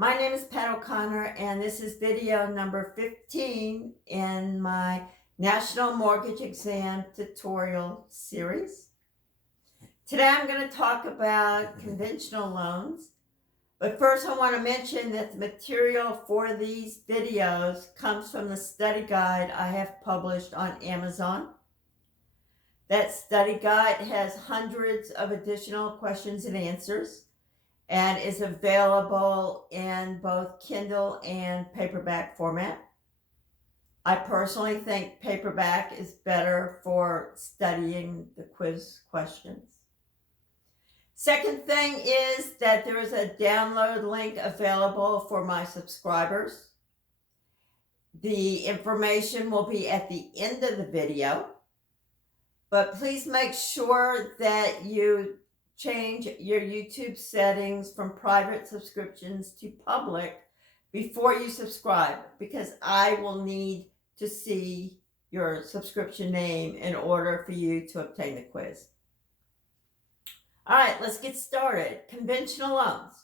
My name is Pat O'Connor, and this is video number 15 in my National Mortgage Exam tutorial series. Today I'm going to talk about conventional loans, but first I want to mention that the material for these videos comes from the study guide I have published on Amazon. That study guide has hundreds of additional questions and answers, and is available in both Kindle and paperback format. I personally think paperback is better for studying the quiz questions. Second thing is that there is a download link available for my subscribers. The information will be at the end of the video, but please make sure that you change your YouTube settings from private subscriptions to public before you subscribe, because I will need to see your subscription name in order for you to obtain the quiz. All right, let's get started. Conventional loans.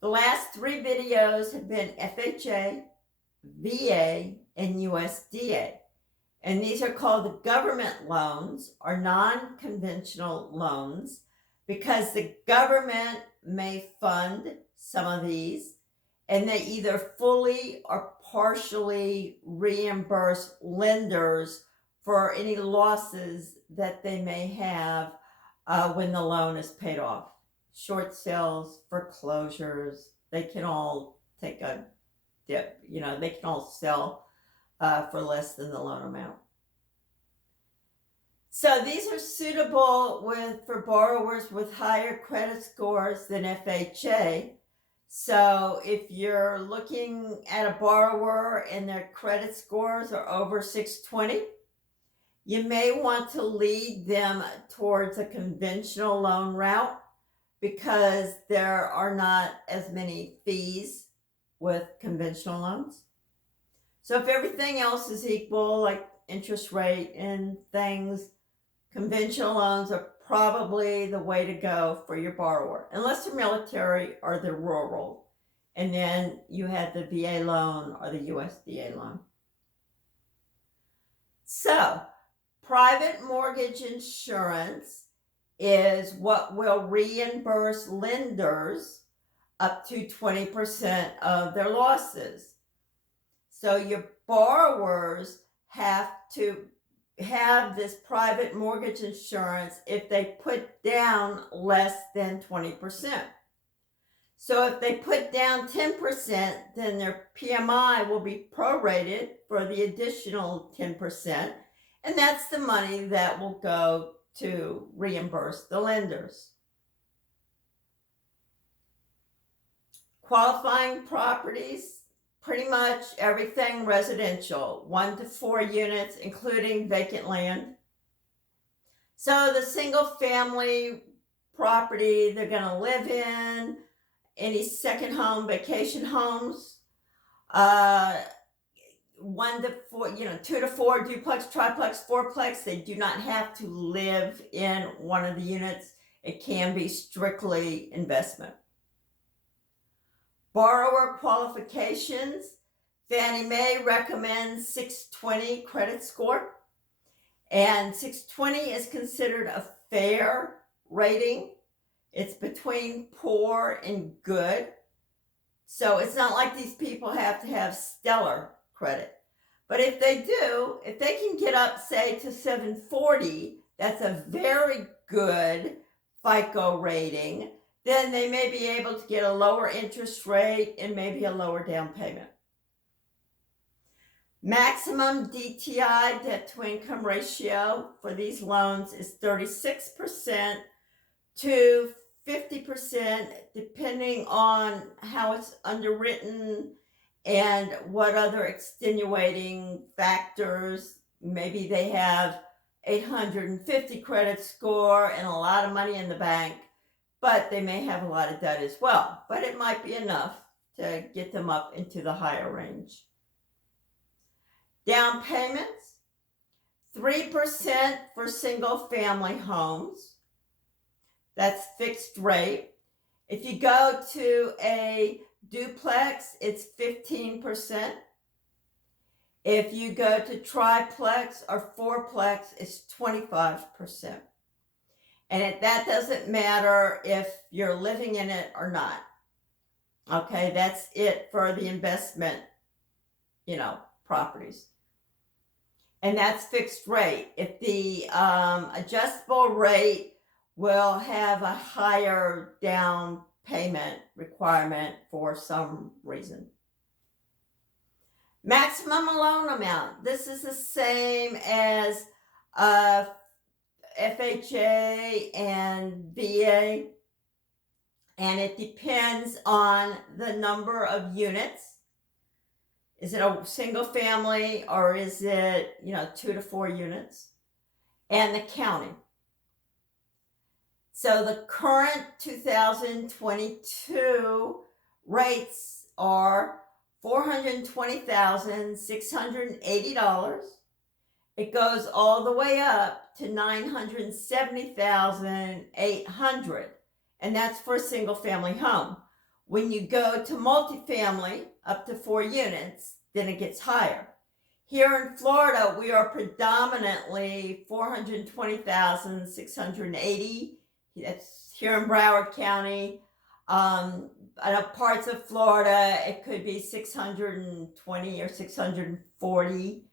The last three videos have been FHA, VA, and USDA. And these are called the government loans or non-conventional loans because the government may fund some of these, and they either fully or partially reimburse lenders for any losses that they may have when the loan is paid off. Short sales, foreclosures, they can all take a dip. They can all sell for less than the loan amount. So these are suitable for borrowers with higher credit scores than FHA. So if you're looking at a borrower and their credit scores are over 620, you may want to lead them towards a conventional loan route because there are not as many fees with conventional loans. So if everything else is equal, like interest rate and things, conventional loans are probably the way to go for your borrower, unless they're military or they're rural. And then you have the VA loan or the USDA loan. So private mortgage insurance is what will reimburse lenders up to 20% of their losses. So your borrowers have to have this private mortgage insurance if they put down less than 20%. So if they put down 10%, then their PMI will be prorated for the additional 10%, and that's the money that will go to reimburse the lenders. Qualifying properties, pretty much everything residential, 1 to 4 units, including vacant land. So the single family property they're going to live in, any second home, vacation homes, 1 to 4, 2 to 4, duplex, triplex, fourplex, they do not have to live in one of the units. It can be strictly investment. Borrower qualifications, Fannie Mae recommends 620 credit score, and 620 is considered a fair rating. It's between poor and good. So it's not like these people have to have stellar credit. But if they do, if they can get up, say, to 740, that's a very good FICO rating, then they may be able to get a lower interest rate and maybe a lower down payment. Maximum DTI, debt to income ratio, for these loans is 36% to 50%, depending on how it's underwritten and what other extenuating factors. Maybe they have 850 credit score and a lot of money in the bank, but they may have a lot of debt as well. But it might be enough to get them up into the higher range. Down payments, 3% for single family homes. That's fixed rate. If you go to a duplex, it's 15%. If you go to triplex or fourplex, it's 25%. And that doesn't matter if you're living in it or not. Okay, that's it for the investment, properties. And that's fixed rate. If the adjustable rate will have a higher down payment requirement for some reason. Maximum loan amount. This is the same as FHA and VA, and it depends on the number of units. Is it a single family or is it, 2 to 4 units? And the county. So the current 2022 rates are $420,680. It goes all the way up to $970,800, and that's for a single family home. When you go to multifamily, up to 4 units, then it gets higher. Here in Florida, we are predominantly $420,680. That's here in Broward County. Parts of Florida, it could be 620 or 640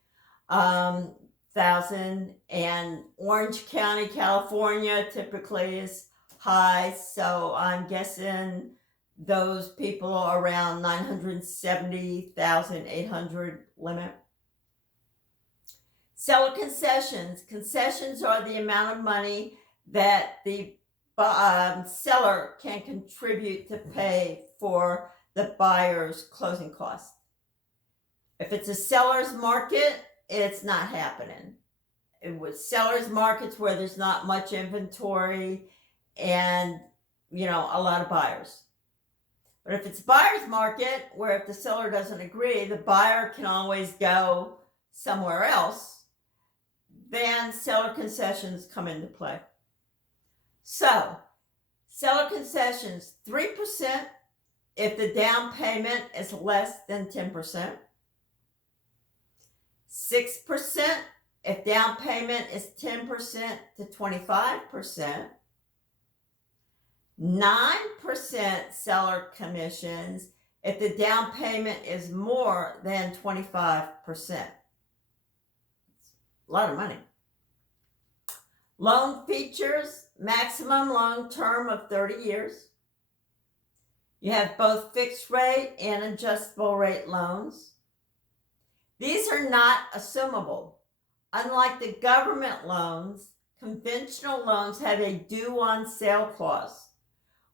thousand, and Orange County, California, typically is high. So I'm guessing those people are around 970,800 limit. Seller concessions. Concessions are the amount of money that the seller can contribute to pay for the buyer's closing costs. If it's a seller's market, it's not happening. With seller's markets where there's not much inventory and, a lot of buyers. But if it's buyer's market, where if the seller doesn't agree, the buyer can always go somewhere else, then seller concessions come into play. So, seller concessions, 3% if the down payment is less than 10%. 6% if down payment is 10% to 25%. 9% seller commissions if the down payment is more than 25%. A lot of money. Loan features, maximum loan term of 30 years. You have both fixed rate and adjustable rate loans. These are not assumable. Unlike the government loans, conventional loans have a due on sale clause,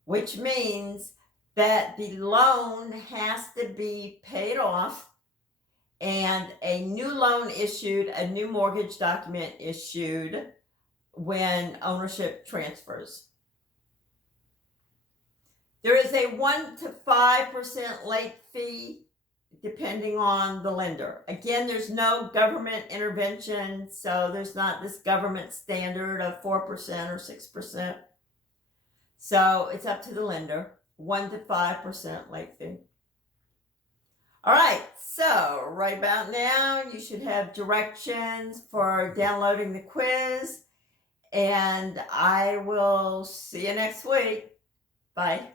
which means that the loan has to be paid off and a new loan issued, a new mortgage document issued when ownership transfers. There is a 1 to 5% late fee depending on the lender. Again, there's no government intervention, so there's not this government standard of 4% or 6%. So it's up to the lender, 1 to 5% late fee. All right, so right about now, you should have directions for downloading the quiz, and I will see you next week. Bye.